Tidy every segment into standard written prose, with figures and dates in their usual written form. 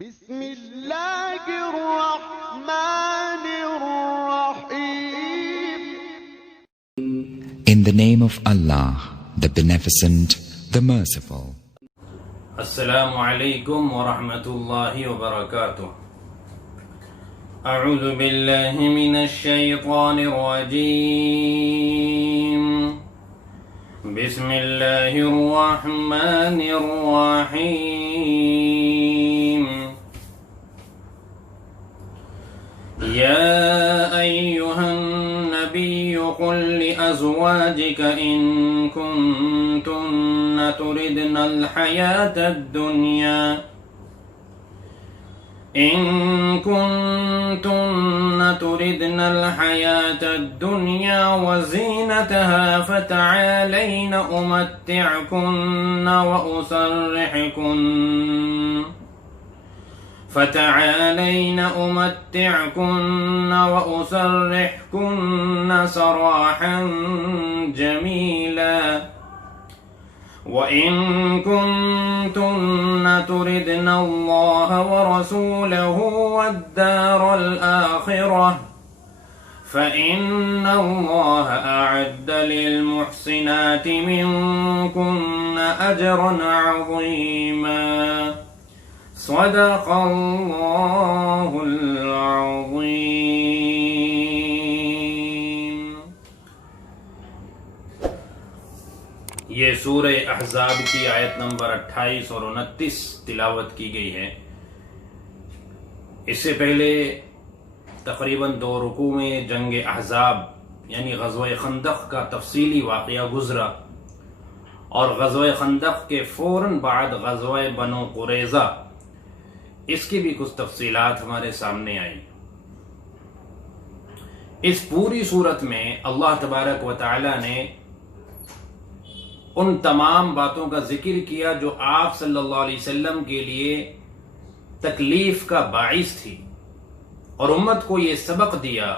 بسم اللہ الرحمن الرحیم. In the name of Allah, the Beneficent, the Merciful. السلام علیکم ورحمۃ اللہ وبرکاتہ. اعوذ باللہ من الشیطان الرجیم. بسم اللہ الرحمن الرحیم. یا ایہا النبی قل لأزواجک ان کنتن تردن الحیاة الدنیا وزینتها فتعالین أمتعكن وأسرحكن سراحا جميلا. وإن كنتن تردن الله ورسوله والدار الآخرة فإن الله أعد للمحسنات منكن أجرا عظيما. صدق اللہ العظیم. یہ سورہ احزاب کی آیت نمبر 28 اور 29 تلاوت کی گئی ہے. اس سے پہلے تقریباً 2 رکوع میں جنگ احزاب یعنی غزوہ خندق کا تفصیلی واقعہ گزرا، اور غزوہ خندق کے فوراً بعد غزوہ بنو قریظہ اس کی بھی کچھ تفصیلات ہمارے سامنے آئی. اس پوری صورت میں اللہ تبارک و تعالی نے ان تمام باتوں کا ذکر کیا جو آپ صلی اللہ علیہ وسلم کے لیے تکلیف کا باعث تھی، اور امت کو یہ سبق دیا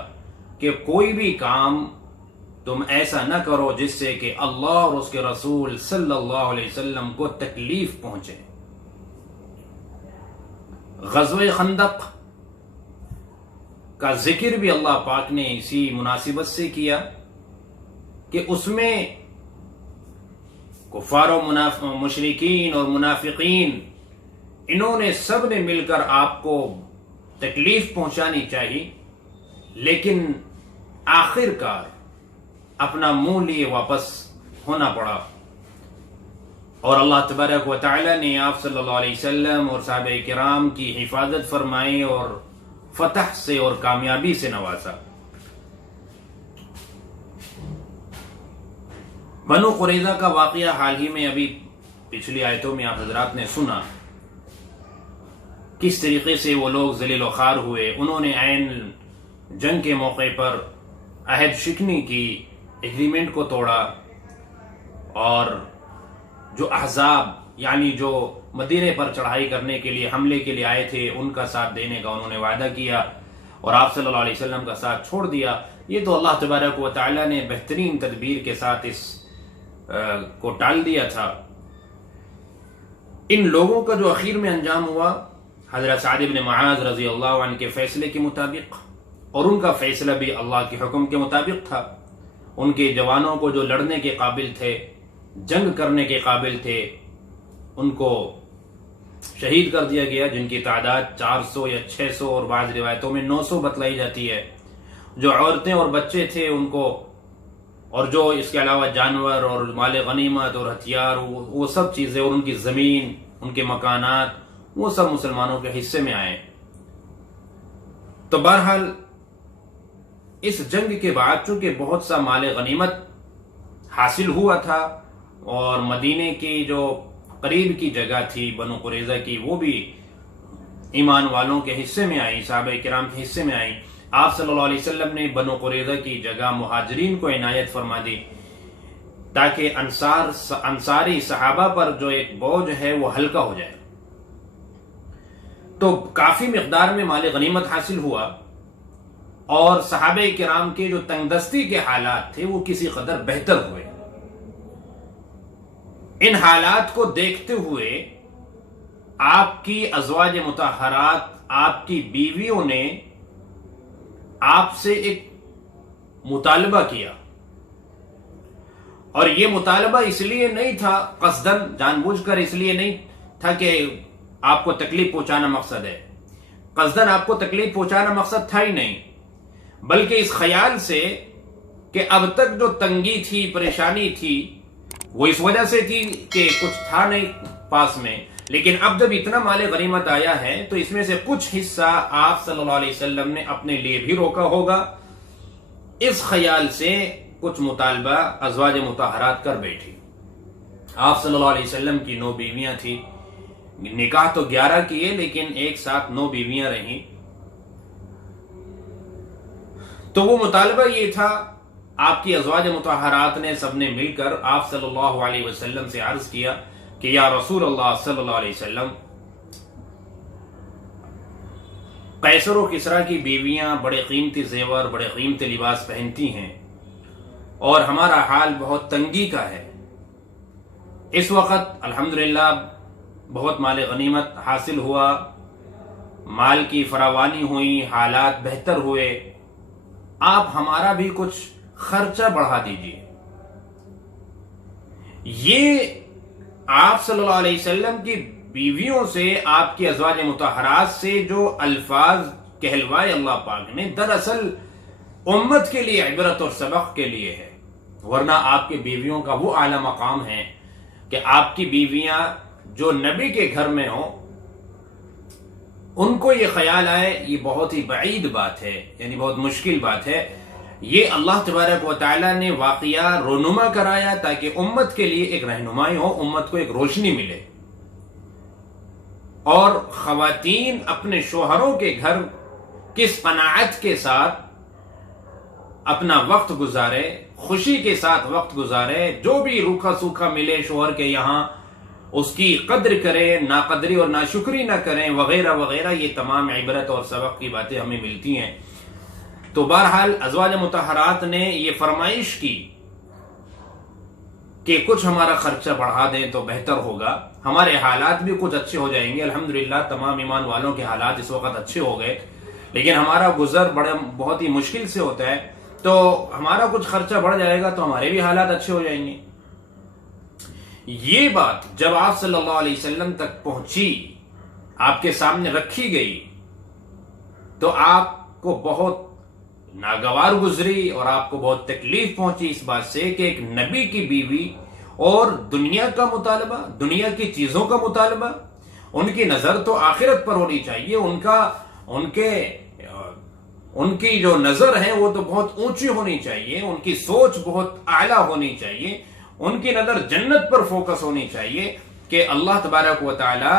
کہ کوئی بھی کام تم ایسا نہ کرو جس سے کہ اللہ اور اس کے رسول صلی اللہ علیہ وسلم کو تکلیف پہنچے. غزوہ خندق کا ذکر بھی اللہ پاک نے اسی مناسبت سے کیا کہ اس میں کفار و مشرکین اور منافقین انہوں نے سب نے مل کر آپ کو تکلیف پہنچانی چاہیے، لیکن آخر کار اپنا منہ لیے واپس ہونا پڑا. اور اللہ تبارک و تعالی نے آپ صلی اللہ علیہ وسلم اور صحابہ کرام کی حفاظت فرمائی اور فتح سے اور کامیابی سے نوازا. بنو قریظہ کا واقعہ حال ہی میں ابھی پچھلی آیتوں میں آپ حضرات نے سنا کس طریقے سے وہ لوگ ذلیل و خوار ہوئے. انہوں نے عین جنگ کے موقع پر عہد شکنی کی، ایگریمنٹ کو توڑا، اور جو احزاب یعنی جو مدینے پر چڑھائی کرنے کے لیے حملے کے لیے آئے تھے ان کا ساتھ دینے کا انہوں نے وعدہ کیا اور آپ صلی اللہ علیہ وسلم کا ساتھ چھوڑ دیا. یہ تو اللہ تبارک و تعالی نے بہترین تدبیر کے ساتھ اس کو ٹال دیا تھا. ان لوگوں کا جو اخیر میں انجام ہوا حضرت سعد بن معاذ رضی اللہ عنہ کے فیصلے کے مطابق، اور ان کا فیصلہ بھی اللہ کے حکم کے مطابق تھا. ان کے جوانوں کو جو لڑنے کے قابل تھے، جنگ کرنے کے قابل تھے، ان کو شہید کر دیا گیا، جن کی تعداد 400 یا 600 اور بعض روایتوں میں 900 بتلائی جاتی ہے. جو عورتیں اور بچے تھے ان کو، اور جو اس کے علاوہ جانور اور مال غنیمت اور ہتھیار، وہ سب چیزیں اور ان کی زمین، ان کے مکانات، وہ سب مسلمانوں کے حصے میں آئے. تو بہرحال اس جنگ کے بعد چونکہ بہت سا مال غنیمت حاصل ہوا تھا، اور مدینے کی جو قریب کی جگہ تھی بنو قریظہ کی وہ بھی ایمان والوں کے حصے میں آئی، صحابہ کرام کے حصے میں آئی. آپ صلی اللہ علیہ وسلم نے بنو قریظہ کی جگہ مہاجرین کو عنایت فرما دی تاکہ انصاری صحابہ پر جو ایک بوجھ ہے وہ ہلکا ہو جائے. تو کافی مقدار میں مال غنیمت حاصل ہوا، اور صحابہ کرام کے جو تنگ دستی کے حالات تھے وہ کسی قدر بہتر ہوئے. ان حالات کو دیکھتے ہوئے آپ کی ازواج مطہرات، آپ کی بیویوں نے آپ سے ایک مطالبہ کیا، اور یہ مطالبہ اس لیے نہیں تھا قصدن، جان بوجھ کر اس لیے نہیں تھا کہ آپ کو تکلیف پہنچانا مقصد ہے، قصدن آپ کو تکلیف پہنچانا مقصد تھا ہی نہیں، بلکہ اس خیال سے کہ اب تک جو تنگی تھی، پریشانی تھی، وہ اس وجہ سے تھی کہ کچھ تھا نہیں پاس میں، لیکن اب جب اتنا مال غنیمت آیا ہے تو اس میں سے کچھ حصہ آپ صلی اللہ علیہ وسلم نے اپنے لیے بھی روکا ہوگا، اس خیال سے کچھ مطالبہ ازواج مطہرات کر بیٹھی۔ آپ صلی اللہ علیہ وسلم کی 9 بیویاں تھیں، نکاح تو 11 کیے لیکن ایک ساتھ 9 بیویاں رہیں، تو وہ مطالبہ یہ تھا، آپ کی ازواج مطہرات نے سب نے مل کر آپ صلی اللہ علیہ وسلم سے عرض کیا کہ یا رسول اللہ صلی اللہ علیہ وسلم، قیصر و کسریٰ کی بیویاں بڑے قیمتی زیور، بڑے قیمتی لباس پہنتی ہیں، اور ہمارا حال بہت تنگی کا ہے۔ اس وقت الحمدللہ بہت مال غنیمت حاصل ہوا، مال کی فراوانی ہوئی، حالات بہتر ہوئے، آپ ہمارا بھی کچھ خرچہ بڑھا دیجیے۔ یہ آپ صلی اللہ علیہ وسلم کی بیویوں سے، آپ کی ازواج مطہرات سے جو الفاظ کہلوائے اللہ پاک نے، دراصل امت کے لیے عبرت اور سبق کے لیے ہے، ورنہ آپ کی بیویوں کا وہ اعلیٰ مقام ہے کہ آپ کی بیویاں جو نبی کے گھر میں ہوں، ان کو یہ خیال آئے، یہ بہت ہی بعید بات ہے، یعنی بہت مشکل بات ہے۔ یہ اللہ تبارک و تعالیٰ نے واقعہ رونما کرایا تاکہ امت کے لیے ایک رہنمائی ہو، امت کو ایک روشنی ملے، اور خواتین اپنے شوہروں کے گھر کس قناعت کے ساتھ اپنا وقت گزارے، خوشی کے ساتھ وقت گزارے، جو بھی روکھا سوکھا ملے شوہر کے یہاں اس کی قدر کریں، ناقدری اور ناشکری نہ کریں، وغیرہ وغیرہ، یہ تمام عبرت اور سبق کی باتیں ہمیں ملتی ہیں۔ تو بہرحال ازواج مطہرات نے یہ فرمائش کی کہ کچھ ہمارا خرچہ بڑھا دیں تو بہتر ہوگا، ہمارے حالات بھی کچھ اچھے ہو جائیں گے۔ الحمدللہ تمام ایمان والوں کے حالات اس وقت اچھے ہو گئے، لیکن ہمارا گزر بہت ہی مشکل سے ہوتا ہے، تو ہمارا کچھ خرچہ بڑھ جائے گا تو ہمارے بھی حالات اچھے ہو جائیں گے۔ یہ بات جب آپ صلی اللہ علیہ وسلم تک پہنچی، آپ کے سامنے رکھی گئی، تو آپ کو بہت ناگوار گزری اور آپ کو بہت تکلیف پہنچی اس بات سے کہ ایک نبی کی بیوی اور دنیا کا مطالبہ، دنیا کی چیزوں کا مطالبہ، ان کی نظر تو آخرت پر ہونی چاہیے، ان کی جو نظر ہے وہ تو بہت اونچی ہونی چاہیے، ان کی سوچ بہت اعلیٰ ہونی چاہیے، ان کی نظر جنت پر فوکس ہونی چاہیے کہ اللہ تبارک و تعالی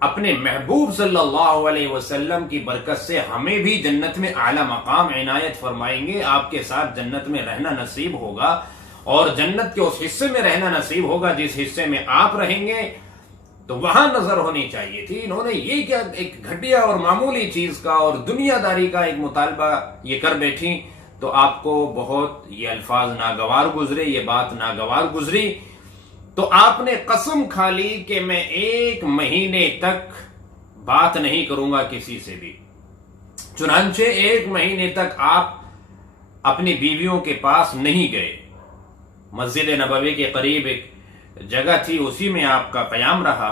اپنے محبوب صلی اللہ علیہ وسلم کی برکت سے ہمیں بھی جنت میں اعلیٰ مقام عنایت فرمائیں گے، آپ کے ساتھ جنت میں رہنا نصیب ہوگا، اور جنت کے اس حصے میں رہنا نصیب ہوگا جس حصے میں آپ رہیں گے، تو وہاں نظر ہونی چاہیے تھی۔ انہوں نے یہ کیا ایک گھٹیا اور معمولی چیز کا اور دنیا داری کا ایک مطالبہ یہ کر بیٹھی، تو آپ کو بہت یہ الفاظ ناگوار گزرے، یہ بات ناگوار گزری، تو آپ نے قسم کھا لی کہ میں 1 مہینے تک بات نہیں کروں گا کسی سے بھی۔ چنانچہ 1 مہینے تک آپ اپنی بیویوں کے پاس نہیں گئے، مسجد نبوی کے قریب ایک جگہ تھی، اسی میں آپ کا قیام رہا۔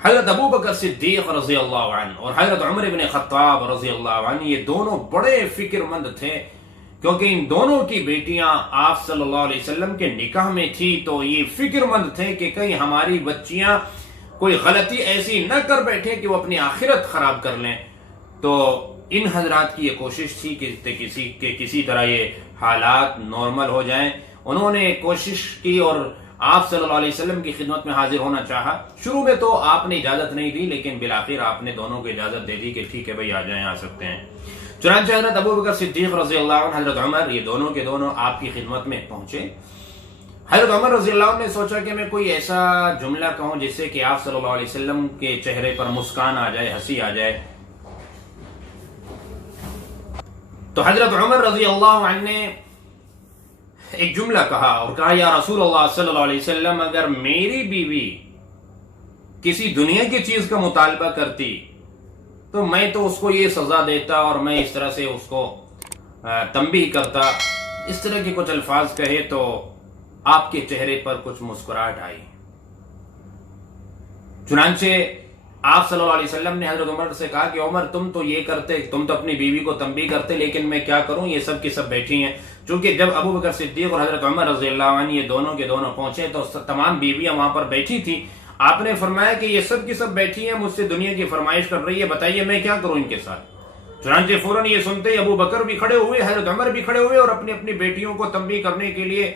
حضرت ابو بکر صدیق رضی اللہ عنہ اور حضرت عمر بن خطاب رضی اللہ عنہ، یہ دونوں بڑے فکر مند تھے، کیونکہ ان دونوں کی بیٹیاں آپ صلی اللہ علیہ وسلم کے نکاح میں تھی، تو یہ فکر مند تھے کہ کہیں ہماری بچیاں کوئی غلطی ایسی نہ کر بیٹھے کہ وہ اپنی آخرت خراب کر لیں۔ تو ان حضرات کی یہ کوشش تھی کہ کسی طرح یہ حالات نارمل ہو جائیں۔ انہوں نے کوشش کی اور آپ صلی اللہ علیہ وسلم کی خدمت میں حاضر ہونا چاہا۔ شروع میں تو آپ نے اجازت نہیں دی، لیکن بالآخر آپ نے دونوں کو اجازت دے دی کہ ٹھیک ہے بھائی آ جائیں، آ سکتے ہیں۔ چنانچہ حضرت ابو بکر صدیق رضی اللہ عنہ، حضرت عمر، یہ دونوں کے دونوں آپ کی خدمت میں پہنچے۔ حضرت عمر رضی اللہ عنہ نے سوچا کہ میں کوئی ایسا جملہ کہوں جس سے کہ آپ صلی اللہ علیہ وسلم کے چہرے پر مسکان آ جائے، ہنسی آ جائے۔ تو حضرت عمر رضی اللہ عنہ نے ایک جملہ کہا اور کہا یا رسول اللہ صلی اللہ علیہ وسلم، اگر میری بیوی کسی دنیا کی چیز کا مطالبہ کرتی تو میں تو اس کو یہ سزا دیتا اور میں اس طرح سے اس کو تنبیہ کرتا، اس طرح کے کچھ الفاظ کہے تو آپ کے چہرے پر کچھ مسکراہٹ آئی۔ چنانچہ آپ صلی اللہ علیہ وسلم نے حضرت عمر سے کہا کہ عمر تم تو یہ کرتے، تم تو اپنی بیوی کو تنبیہ کرتے، لیکن میں کیا کروں، یہ سب کی سب بیٹھی ہیں۔ چونکہ جب ابو بکر صدیق اور حضرت عمر رضی اللہ عنہ یہ دونوں کے دونوں پہنچے تو تمام بیویاں وہاں پر بیٹھی تھی۔ آپ نے فرمایا کہ یہ سب کی سب بیٹھی ہیں، مجھ سے دنیا کی فرمائش کر رہی ہے، بتائیے میں کیا کروں ان کے ساتھ۔ چنانچہ فوراً یہ سنتے ہی ابو بکر بھی کھڑے ہوئے، حضرت عمر بھی کھڑے ہوئے اور اپنی اپنی بیٹیوں کو تنبیہ کرنے کے لیے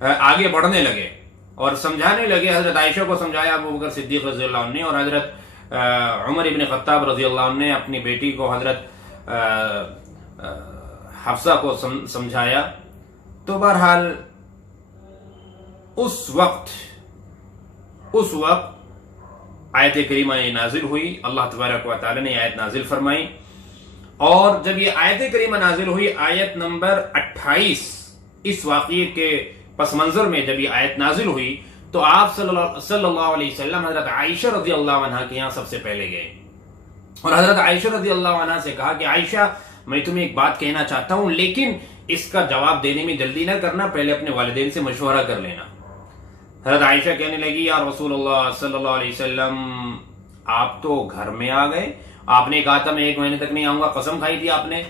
آگے بڑھنے لگے اور سمجھانے لگے۔ حضرت عائشہ کو سمجھایا ابو بکر صدیق رضی اللہ عنہ نے، اور حضرت عمر ابن خطاب رضی اللہ عنہ نے اپنی بیٹی کو حضرت حفصہ کو سمجھایا۔ تو بہرحال اس وقت آیت کریمہ نازل ہوئی، اللہ تبارک و تعالی نے آیت نازل فرمائی، اور جب یہ آیت کریمہ نازل ہوئی آیت نمبر 28، اس واقعے کے پس منظر میں جب یہ آیت نازل ہوئی تو آپ صلی اللہ علیہ وسلم حضرت عائشہ رضی اللہ عنہ کے یہاں سب سے پہلے گئے اور حضرت عائشہ رضی اللہ عنہ سے کہا کہ عائشہ میں تمہیں ایک بات کہنا چاہتا ہوں، لیکن اس کا جواب دینے میں جلدی نہ کرنا، پہلے اپنے والدین سے مشورہ کر لینا۔ حضرت عائشہ کہنے لگی یا رسول اللہ صلی اللہ علیہ وسلم آپ تو گھر میں آ گئے، آپ نے کہا تھا میں 1 مہینے تک نہیں آؤں گا، قسم کھائی تھی آپ نے۔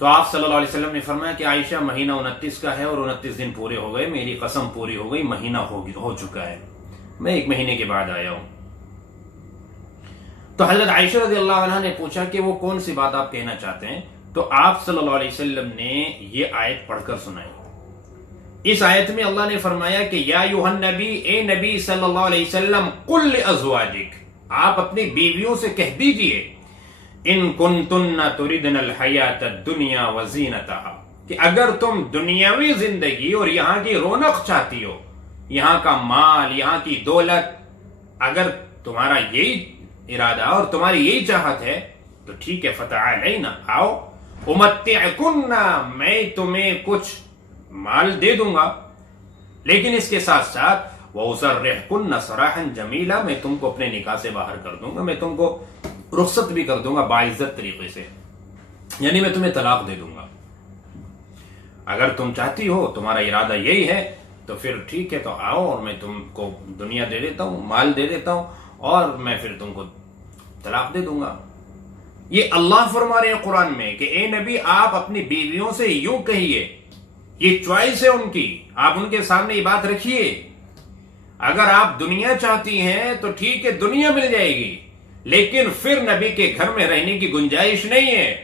تو آپ صلی اللہ علیہ وسلم نے فرمایا کہ عائشہ مہینہ 29 کا ہے اور 29 دن پورے ہو گئے، میری قسم پوری ہو گئی، مہینہ ہو چکا ہے، میں 1 مہینے کے بعد آیا ہوں۔ تو حضرت عائشہ رضی اللہ عنہ نے پوچھا کہ وہ کون سی بات آپ کہنا چاہتے ہیں؟ تو آپ صلی اللہ علیہ وسلم نے یہ آیت پڑھ کر سنائی۔ اس آیت میں اللہ نے فرمایا کہ یا ایھا النبی، اے نبی صلی اللہ علیہ وسلم، قل لازواجک، آپ اپنی بیویوں سے کہہ دیجئے، ان کنتن تردن الحیات الدنیا وزینتہا، کہ اگر تم دنیاوی زندگی اور یہاں کی رونق چاہتی ہو، یہاں کا مال، یہاں کی دولت، اگر تمہارا یہی ارادہ اور تمہاری یہی چاہت ہے تو ٹھیک ہے، فتعالینا، آؤ، امتعکن، میں تمہیں کچھ مال دے دوں گا، لیکن اس کے ساتھ ساتھ وَأُسَرِّحْكُنَّ سَرَاحًا جَمِيلًا، میں تم کو اپنے نکاح سے باہر کر دوں گا، میں تم کو رخصت بھی کر دوں گا باعزت طریقے سے، یعنی میں تمہیں طلاق دے دوں گا۔ اگر تم چاہتی ہو، تمہارا ارادہ یہی ہے، تو پھر ٹھیک ہے، تو آؤ اور میں تم کو دنیا دے دیتا ہوں، مال دے دیتا ہوں، اور میں پھر تم کو طلاق دے دوں گا۔ یہ اللہ فرما رہے ہیں قرآن میں کہ اے نبی آپ اپنی بیویوں سے یوں کہیے، یہ چوائس ہے ان کی، آپ ان کے سامنے یہ بات رکھیے، اگر آپ دنیا چاہتی ہیں تو ٹھیک ہے، دنیا مل جائے گی، لیکن پھر نبی کے گھر میں رہنے کی گنجائش نہیں ہے۔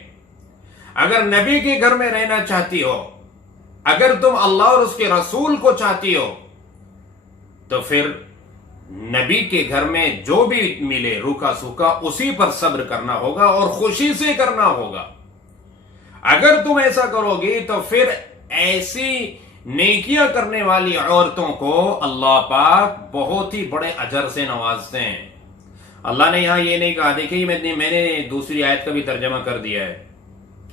اگر نبی کے گھر میں رہنا چاہتی ہو، اگر تم اللہ اور اس کے رسول کو چاہتی ہو، تو پھر نبی کے گھر میں جو بھی ملے روکا سوکھا اسی پر صبر کرنا ہوگا اور خوشی سے کرنا ہوگا۔ اگر تم ایسا کرو گی تو پھر ایسی نیکیاں کرنے والی عورتوں کو اللہ پاک بہت ہی بڑے اجر سے نوازتے ہیں۔ اللہ نے یہاں یہ نہیں کہا، دیکھیے میں نے دوسری آیت کا بھی ترجمہ کر دیا ہے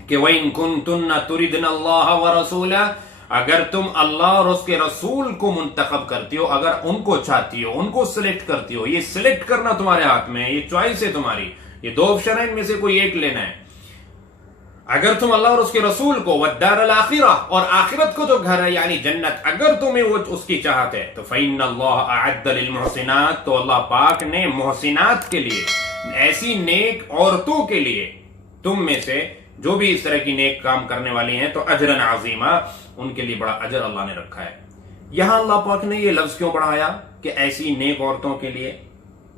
کہ وَإِن كُنتُنَّ تُرِدْنَ اللَّهَ وَرَسُولَهُ، اگر تم اللہ اور اس کے رسول کو منتخب کرتی ہو، اگر ان کو چاہتی ہو، ان کو سلیکٹ کرتی ہو، یہ سلیکٹ کرنا تمہارے ہاتھ میں ہے، یہ چوائس ہے تمہاری، یہ 2 آپشن ہیں، ان میں سے کوئی ایک لینا ہے۔ اگر تم اللہ اور اس کے رسول کو والدار الاخرہ، اور آخرت کو جو گھر ہے یعنی جنت، اگر تمہیں وہ اس کی چاہت ہے، تو فإن اللہ اعد للمحسنات، تو اللہ پاک نے محسنات کے لیے، ایسی نیک عورتوں کے لیے، تم میں سے جو بھی اس طرح کی نیک کام کرنے والی ہیں، تو اجرا عظیما، ان کے لیے بڑا اجر اللہ نے رکھا ہے۔ یہاں اللہ پاک نے یہ لفظ کیوں بڑھایا کہ ایسی نیک عورتوں کے لیے؟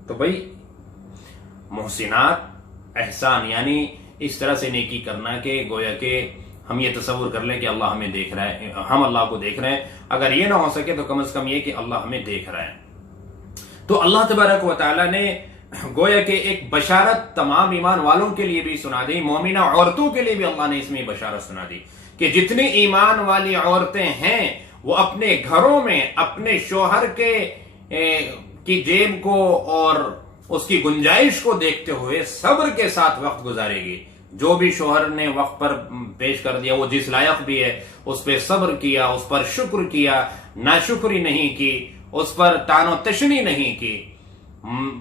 تو بھائی محسنات، احسان، یعنی اس طرح سے نیکی کرنا کہ گویا کہ ہم یہ تصور کر لیں کہ اللہ ہمیں دیکھ رہا ہے، ہم اللہ کو دیکھ رہے ہیں، اگر یہ نہ ہو سکے تو کم از کم یہ کہ اللہ ہمیں دیکھ رہا ہے۔ تو اللہ تبارک و تعالی نے گویا کہ ایک بشارت تمام ایمان والوں کے لیے بھی سنا دی، مومنہ عورتوں کے لیے بھی اللہ نے اس میں بشارت سنا دی کہ جتنی ایمان والی عورتیں ہیں وہ اپنے گھروں میں اپنے شوہر کی جیب کو اور اس کی گنجائش کو دیکھتے ہوئے صبر کے ساتھ وقت گزارے گی۔ جو بھی شوہر نے وقت پر پیش کر دیا، وہ جس لائق بھی ہے، اس پہ صبر کیا، اس پر شکر کیا، ناشکری نہیں کی، اس پر تان و تشنی نہیں کی،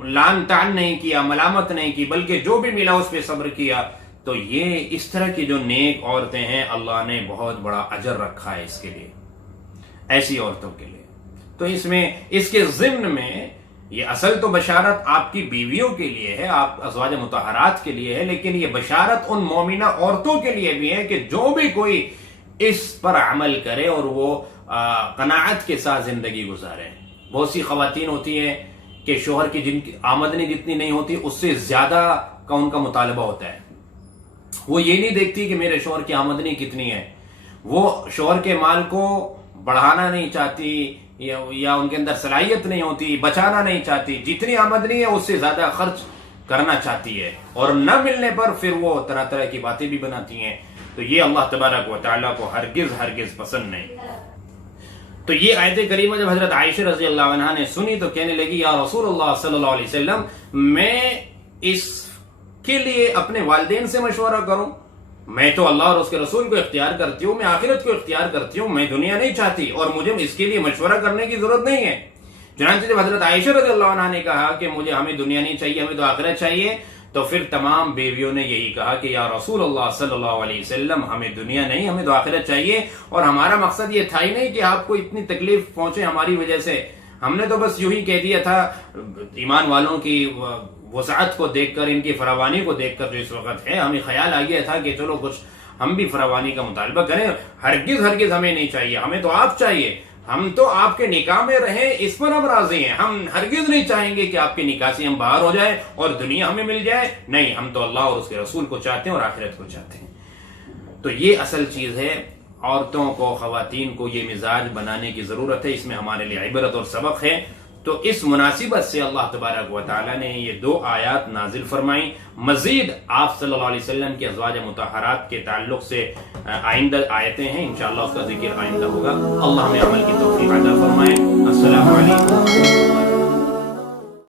لان تان نہیں کیا، ملامت نہیں کی، بلکہ جو بھی ملا اس پہ صبر کیا، تو یہ اس طرح کی جو نیک عورتیں ہیں اللہ نے بہت بڑا اجر رکھا ہے اس کے لیے، ایسی عورتوں کے لیے۔ تو اس کے ضمن میں یہ اصل تو بشارت آپ کی بیویوں کے لیے ہے، آپ ازواج مطہرات کے لیے ہے، لیکن یہ بشارت ان مومنہ عورتوں کے لیے بھی ہے کہ جو بھی کوئی اس پر عمل کرے اور وہ قناعت کے ساتھ زندگی گزارے۔ بہت سی خواتین ہوتی ہیں کہ شوہر کی جن کی آمدنی جتنی نہیں ہوتی اس سے زیادہ کا ان کا مطالبہ ہوتا ہے، وہ یہ نہیں دیکھتی کہ میرے شوہر کی آمدنی کتنی ہے، وہ شوہر کے مال کو بڑھانا نہیں چاہتی یا ان کے اندر صلاحیت نہیں ہوتی، بچانا نہیں چاہتی، جتنی آمدنی ہے اس سے زیادہ خرچ کرنا چاہتی ہے، اور نہ ملنے پر پھر وہ طرح طرح کی باتیں بھی بناتی ہیں۔ تو یہ اللہ تبارک و تعالیٰ کو ہرگز پسند نہیں۔ تو یہ آیت کریمہ جب حضرت عائشہ رضی اللہ عنہا نے سنی تو کہنے لگی یا رسول اللہ صلی اللہ علیہ وسلم، میں اس کے لیے اپنے والدین سے مشورہ کروں؟ میں تو اللہ اور اس کے رسول کو اختیار کرتی ہوں، میں آخرت کو اختیار کرتی ہوں، میں دنیا نہیں چاہتی، اور مجھے اس کے لیے مشورہ کرنے کی ضرورت نہیں ہے۔ چنانچہ جب حضرت عائشہ رضی اللہ عنہا نے کہا کہ ہمیں دنیا نہیں چاہیے، ہمیں تو آخرت چاہیے، تو پھر تمام بیویوں نے یہی کہا کہ یا رسول اللہ صلی اللہ علیہ وسلم، ہمیں دنیا نہیں، ہمیں تو آخرت چاہیے، اور ہمارا مقصد یہ تھا ہی نہیں کہ آپ کو اتنی تکلیف پہنچے ہماری وجہ سے، ہم نے تو بس یوں ہی کہہ دیا تھا ایمان والوں کی وسعت کو دیکھ کر، ان کی فراوانی کو دیکھ کر جو اس وقت ہے، ہمیں خیال آ گیا تھا کہ چلو کچھ ہم بھی فراوانی کا مطالبہ کریں، ہرگز ہمیں نہیں چاہیے، ہمیں تو آپ چاہیے، ہم تو آپ کے نکاح میں رہیں اس پر ہم راضی ہیں، ہم ہرگز نہیں چاہیں گے کہ آپ کے نکاح سے ہم باہر ہو جائیں اور دنیا ہمیں مل جائے، نہیں، ہم تو اللہ اور اس کے رسول کو چاہتے ہیں اور آخرت کو چاہتے ہیں۔ تو یہ اصل چیز ہے، عورتوں کو، خواتین کو یہ مزاج بنانے کی ضرورت ہے، اس میں ہمارے لیے عبرت اور سبق ہے۔ تو اس مناسبت سے اللہ تبارک و تعالیٰ نے یہ 2 آیات نازل فرمائیں۔ مزید آپ صلی اللہ علیہ وسلم کے ازواج مطہرات کے تعلق سے آئندہ آیتیں ہیں، انشاءاللہ اس کا ذکر آئندہ ہوگا۔ اللہ ہمیں عمل کی توفیق عطا فرمائے۔ السلام علیکم۔